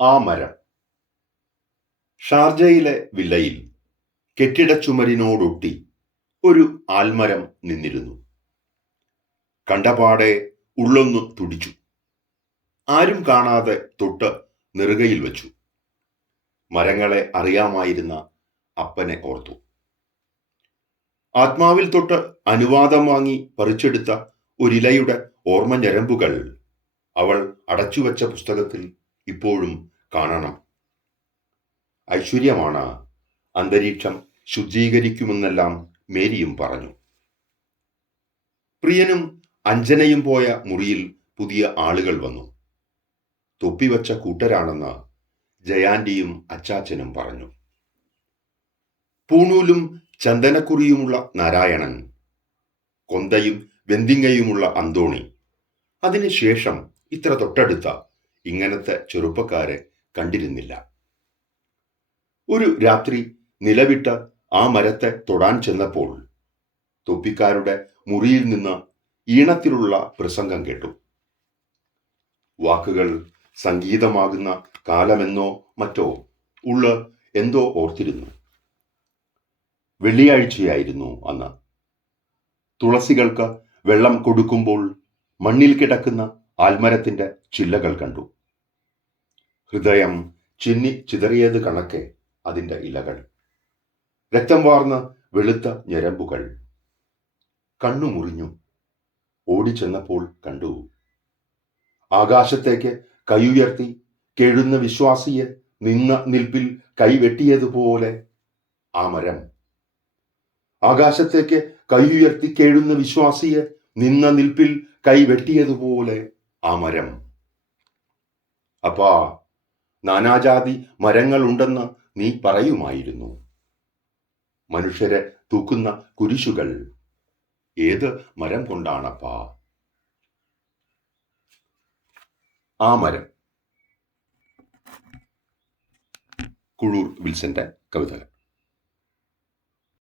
ആ മരം. ഷാർജയിലെ വില്ലയിൽ കെട്ടിടച്ചുമരിനോടൊട്ടി ഒരു ആൽമരം നിന്നിരുന്നു. കണ്ടപാടെ ഉള്ളൊന്നു തുടിച്ചു. ആരും കാണാതെ തൊട്ട് നെറുകയിൽ വെച്ചു. മരങ്ങളെ അറിയാമായിരുന്ന അപ്പനെ ഓർത്തു. ആത്മാവിൽ തൊട്ട് അനുവാദം വാങ്ങി പറിച്ചെടുത്ത ഒരിലയുടെ ഓർമ്മ ഞരമ്പുകൾ അവൾ അടച്ചുവെച്ച പുസ്തകത്തിൽ ഇപ്പോഴും കാണണം. ഐശ്വര്യമാണ് അന്തരീക്ഷം ശുദ്ധീകരിക്കുമെന്നെല്ലാം മേരിയും പറഞ്ഞു. പ്രിയനും അഞ്ജനയും പോയ മുറിയിൽ പുതിയ ആളുകൾ വന്നു. തൊപ്പിവച്ച കൂട്ടരാണെന്ന് ജയാന്റിയും അച്ചാച്ചനും പറഞ്ഞു. പൂണൂലും ചന്ദനക്കുറിയുമുള്ള നാരായണൻ, കൊന്തയും വെന്തിങ്ങയുമുള്ള അന്തോണി. അതിനുശേഷം ഇത്ര തൊട്ടടുത്ത ഇങ്ങനത്തെ ചെറുപ്പക്കാരെ കണ്ടിരുന്നില്ല. ഒരു രാത്രി നിലവിട്ട് ആ മരത്തെ തൊടാൻ ചെന്നപ്പോൾ തൊപ്പിക്കാരുടെ മുറിയിൽ നിന്ന് ഈണത്തിലുള്ള പ്രസംഗം കേട്ടു. വാക്കുകൾ സംഗീതമാകുന്ന കാലമെന്നോ മറ്റോ ഉള്ള് എന്തോ ഓർത്തിരുന്നു. വെള്ളിയാഴ്ചയായിരുന്നു അന്ന്. തുളസികൾക്ക് വെള്ളം കൊടുക്കുമ്പോൾ മണ്ണിൽ കിടക്കുന്ന ആൽമരത്തിന്റെ ചില്ലകൾ കണ്ടു. ഹൃദയം ചിന്നി ചിതറിയത് കണക്കെ അതിന്റെ ഇലകൾ, രക്തം വാർന്ന വെളുത്ത ഞരമ്പുകൾ. കണ്ണു മുറിഞ്ഞു. ഓടിച്ചെന്നപ്പോൾ കണ്ടു. ആകാശത്തേക്ക് കൈയുയർത്തി കേഴുന്ന വിശ്വാസിയെ നിന്ന നിൽപ്പിൽ കൈവെട്ടിയതുപോലെ ആ മരം. ആകാശത്തേക്ക് കൈയുയർത്തി കേഴുന്ന വിശ്വാസിയെ നിന്ന നിൽപ്പിൽ കൈവെട്ടിയതുപോലെ ആ മരം. അപ്പാ, നാനാജാതി മരങ്ങളുണ്ടെന്ന് നീ പറയുമായിരുന്നു. മനുഷ്യരെ തൂക്കുന്ന കുരിശുകൾ ഏത് മരം കൊണ്ടാണപ്പാ? ആ മരം. കുഴൂർ വിൽസന്റെ കവിതകൾ.